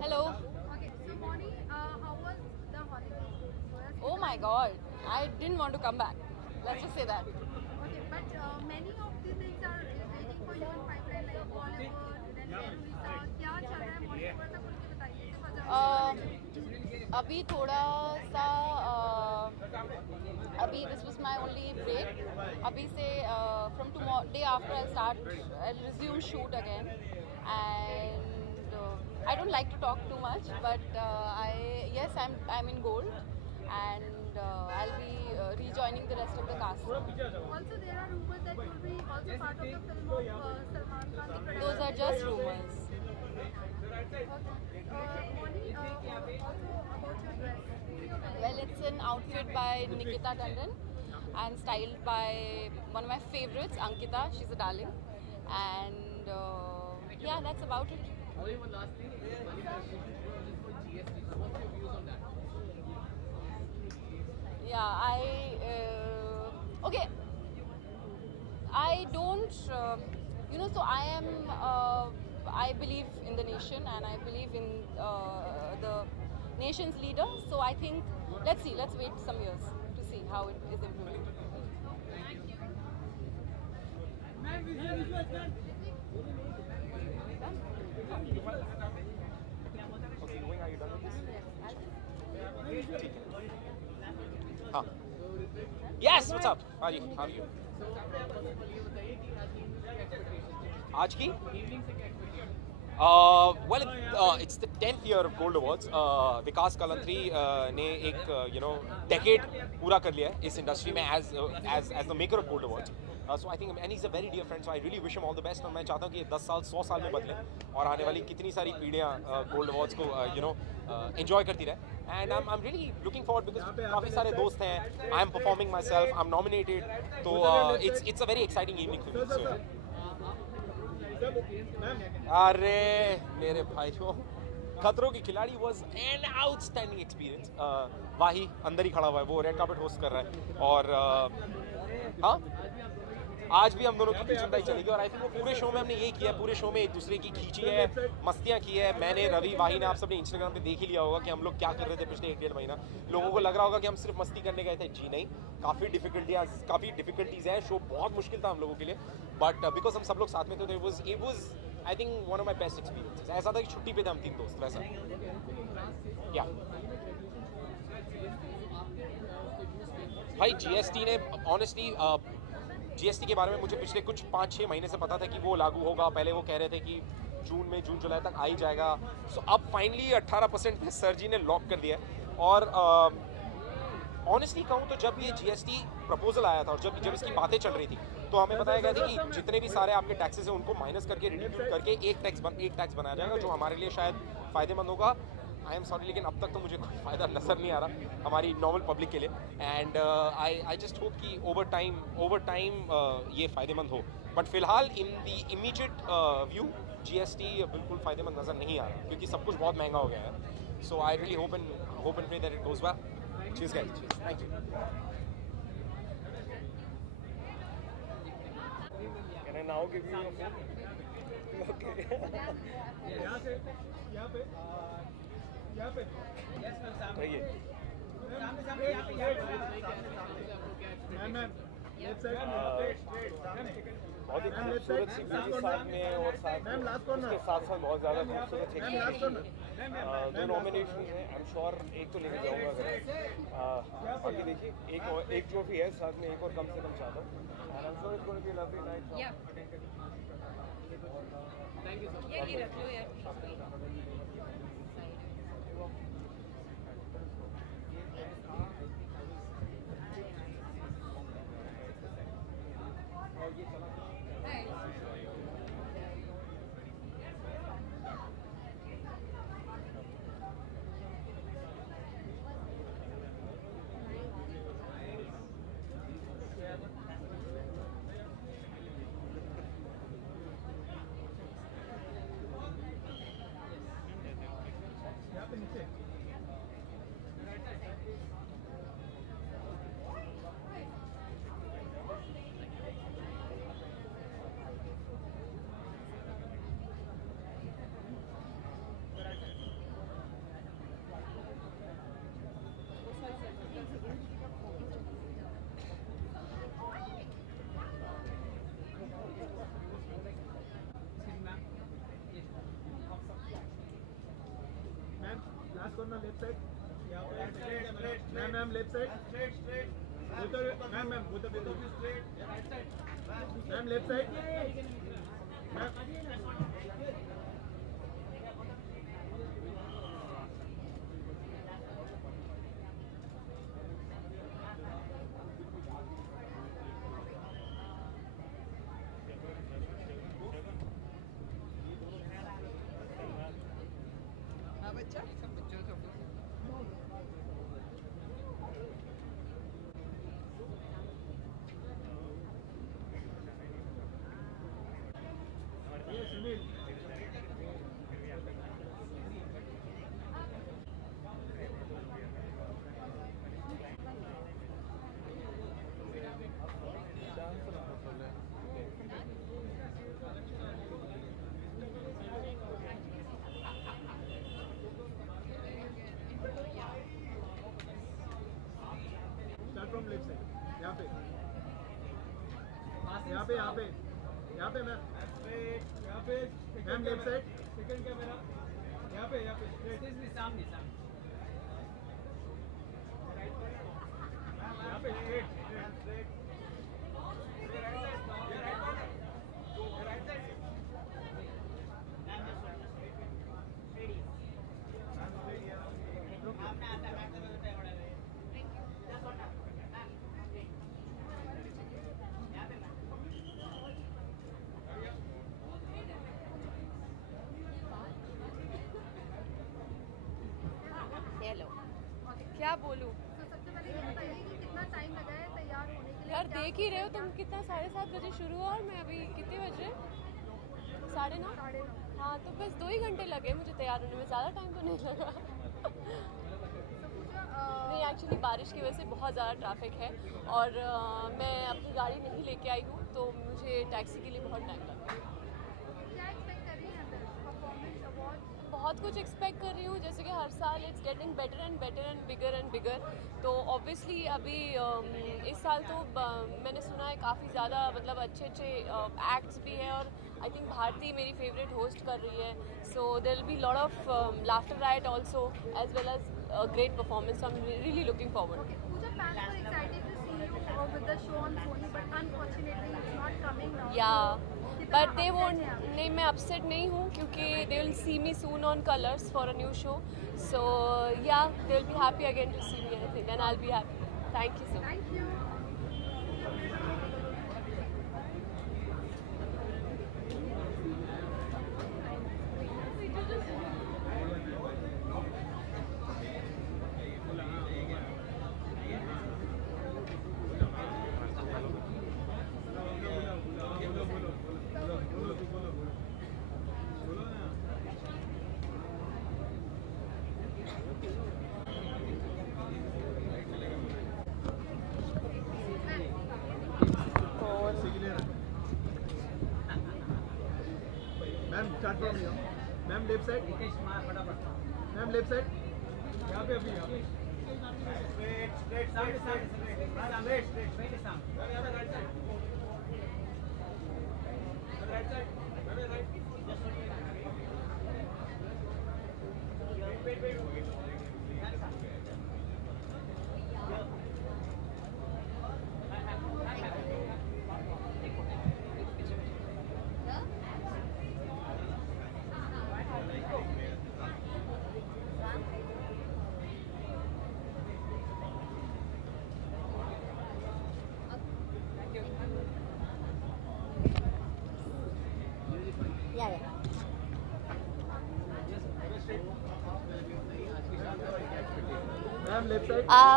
Hello. Okay, so Bonnie, how was the holiday? Oh my god. I didn't want to come back. Let's just say that. Okay, but many of the things are waiting for you in pipeline like Bollywood, then Terrorista. क्या चल रहा है Bonnie? थोड़ा सा खुल के बताइए सिर्फ हजार Um, अभी थोड़ा सा अभी this was my only break. अभी से from tomorrow day after I'll resume shoot again, and I don't like to talk too much, but I'm in Gold, and I'll be rejoining the rest of the cast. Also, there are rumors that you'll be also part of the film of Salman Khan. The Those are just rumors. Okay. Bonnie, also about your dress. Well, it's an outfit by Nikita Tandon and styled by one of my favorites, Ankita. She's a darling. And yeah, that's about it. Only one last thing. Money just for GST. So what's your views on that? Yeah, okay. I don't, so I believe in the nation and I believe in the nation's leader. So I think, let's wait some years to see how it is implemented. हाँ. Yes, what's up? How are you? आज की? It's the 10th year of Gold Awards. विकास कलंत्री ने एक decade पूरा कर लिया है इस इंडस्ट्री में as the maker of Gold Awards. So I think, and he's a very dear friend, so I really wish him all the best. और मैं चाहता हूँ कि 10 साल 100 साल में बदले और आने वाली कितनी सारी पीढ़ियाँ Gold Awards को enjoy करती रहे. And I'm really looking forward because काफ़ी सारे दोस्त हैं. I'm performing myself. I'm nominated. So it's a very exciting evening for me. So, अरे मेरे भाइयों, खतरों की खिलाड़ी was an outstanding experience. वाही अंदर ही खड़ा हुआ है, वो रेड कार्पेट होस्ट कर रहा है और हाँ, आज भी हम दोनों की खिंचाई चलेगी और आई थिंक वो पूरे शो में हमने यही किया है. पूरे शो में एक दूसरे की खींची है, मस्तियाँ की है. मैंने, रवि, वाही ने, आप सबने इंस्टाग्राम पे देख ही लिया होगा कि हम लोग क्या कर रहे थे पिछले 1-1.5 महीना. लोगों को लग रहा होगा कि हम सिर्फ मस्ती करने गए थे. जी नहीं, काफ़ी डिफिकल्टीज हैं. शो बहुत मुश्किल था हम लोगों के लिए, बट बिकॉज हम सब लोग साथ में थे तो it was I think one of my best experiences. ऐसा था कि छुट्टी पे थे हम 3 दोस्त वैसा. क्या भाई, जीएसटी ने ऑनेस्टली जीएसटी के बारे में मुझे पिछले कुछ 5-6 महीने से पता था कि वो लागू होगा. पहले वो कह रहे थे कि जून जुलाई तक आ ही जाएगा. सो अब फाइनली 18% में सर जी ने लॉक कर दिया. और ऑनेस्टली कहूँ तो जब ये जीएसटी प्रपोजल आया था और जब इसकी बातें चल रही थी तो हमें बताया गया था कि जितने भी सारे आपके टैक्सेस हैं उनको माइनस करके रिड्यूस करके एक टैक्स बनाया जाएगा जो हमारे लिए शायद फ़ायदेमंद होगा. आई एम सॉरी, लेकिन अब तक तो मुझे कोई फ़ायदा नज़र नहीं आ रहा हमारी नॉर्मल पब्लिक के लिए. एंड आई जस्ट होप कि ओवर टाइम ये फ़ायदेमंद हो. बट फिलहाल इन दी इमीडिएट व्यू जीएसटी बिल्कुल फ़ायदेमंद नज़र नहीं आ रहा क्योंकि सब कुछ बहुत महंगा हो गया है. So I really hope and pray that it goes well. Cheers guys. Cheers. Thank you. Can I now give you a phone? Okay. यहाँ पे कहिए. बहुत ही खूबसूरत सी मूवी साथ में है और उसके साथ साथ बहुत ज़्यादा खूबसूरत एक 2 नॉमिनेशन हैं. आई एम श्योर एक तो लेके जाऊँगा अगर बाकी देखिए एक ट्रॉफी है साथ में, एक और कम से कम चाहता हूँ. And I am sure it's going to be lovely night. Thank you so much. ये रख लो यार. Left side ma'am left side ma'am left side from left side यहाँ पे ma'am left side second camera यहाँ पे सामने यहाँ पे स्ट्रेट क्या बोलूं तो सबसे पहले ये बताइए कि कितना टाइम लगा है तैयार होने के लिए? यार देख ही रहे हो तुम, कितना 7:30 बजे शुरू हुआ और मैं अभी कितने बज रहे 9:30? 9:30। हाँ तो बस 2 ही घंटे लगे मुझे तैयार होने में, ज़्यादा टाइम तो नहीं लगा। नहीं एक्चुअली बारिश की वजह से बहुत ज़्यादा ट्रैफिक है और मैं अपनी गाड़ी नहीं लेके आई हूँ तो मुझे टैक्सी के लिए बहुत टाइम लगा। क्या एक्सपेक्ट कर रही हैं अंदर परफॉर्मेंस अवार्ड? बहुत कुछ एक्सपेक्ट कर रही हूँ, जैसे कि हर साल it's getting better and bigger and bigger. तो ऑब्वियसली अभी इस साल तो मैंने सुना है काफ़ी ज़्यादा मतलब अच्छे एक्ट्स भी हैं और आई थिंक भारती मेरी फेवरेट होस्ट कर रही है, so there will be lot of laughter right also as well as great performance, so I'm really looking forward. Okay, Pooja, fans were excited to see you with the show on Sony, but unfortunately it's not coming now. Yeah, कितना but they upset won't. हैं आप? नहीं मैं upset नहीं हूँ क्योंकि they will see me soon on Colors for a new show. So yeah, they will be happy again to see me, I think, and I'll be happy. Thank you so much. Thank you. Ma'am start from here ma'am left side ma'am left side यहाँ पे अभी straight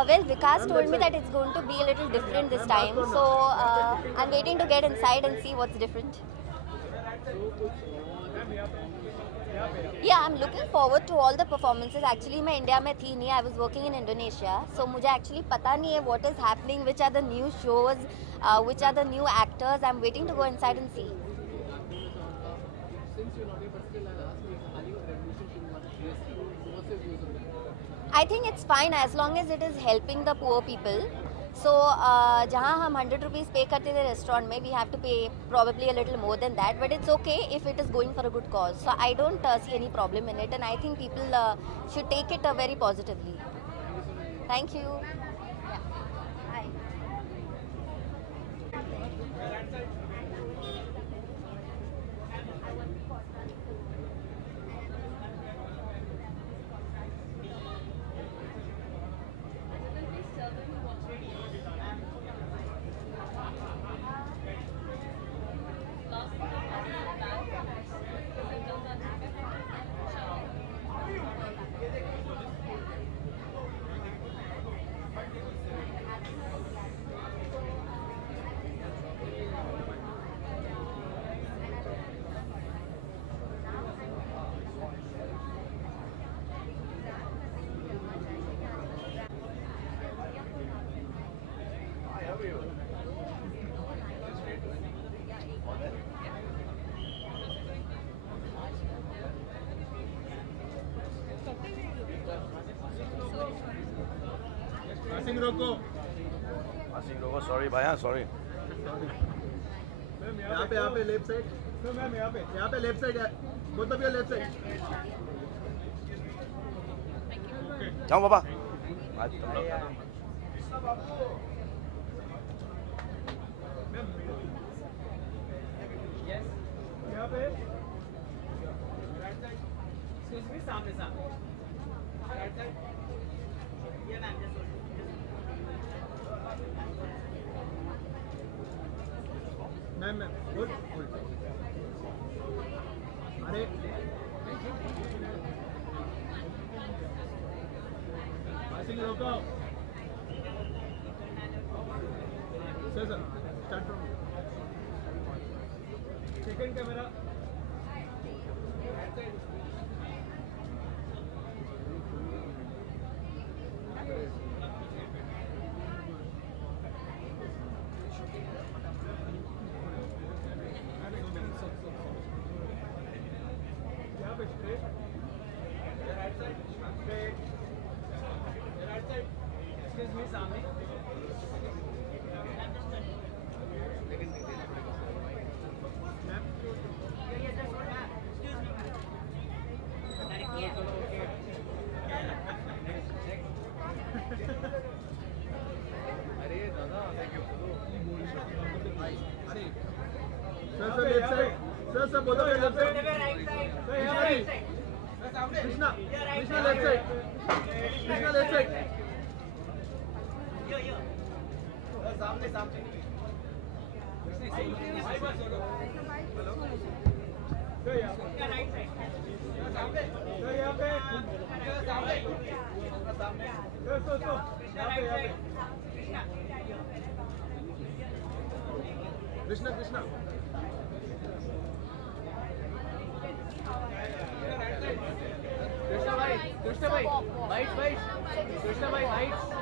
Well, Vikas told me that it's going to be a little different this time, so I'm waiting to get inside and see what's different. Yeah, I'm looking forward to all the performances. Actually, मैं इंडिया में थी नहीं, I was working in Indonesia, so मुझे actually पता नहीं है what is happening, which are the new shows, which are the new actors. I'm waiting to go inside and see. Since you're not able to still ask me, Hollywood Revolution should not GST. What's your views on that? I think it's fine as long as it is helping the poor people. So जहाँ हम 100 rupees पे करते थे restaurant में, we have to pay probably a little more than that, but it's okay if it is going for a good cause. So I don't see any problem in it, and I think people should take it very positively. Thank you. Yeah. Bye. Passing रोको sorry भैया sorry यहाँ पे left side ma'am यहाँ पे left side है both of your left side जाओ बाबा यहाँ पे सामने सामने मैम गुड अरे पासिंग रोको sir start from second camera sir बोलो left side Krishna left side Krishna left side सामने सामने कृष्णा कृष्णा कृष्णा भाई वाइट कृष्णा भाई वाइट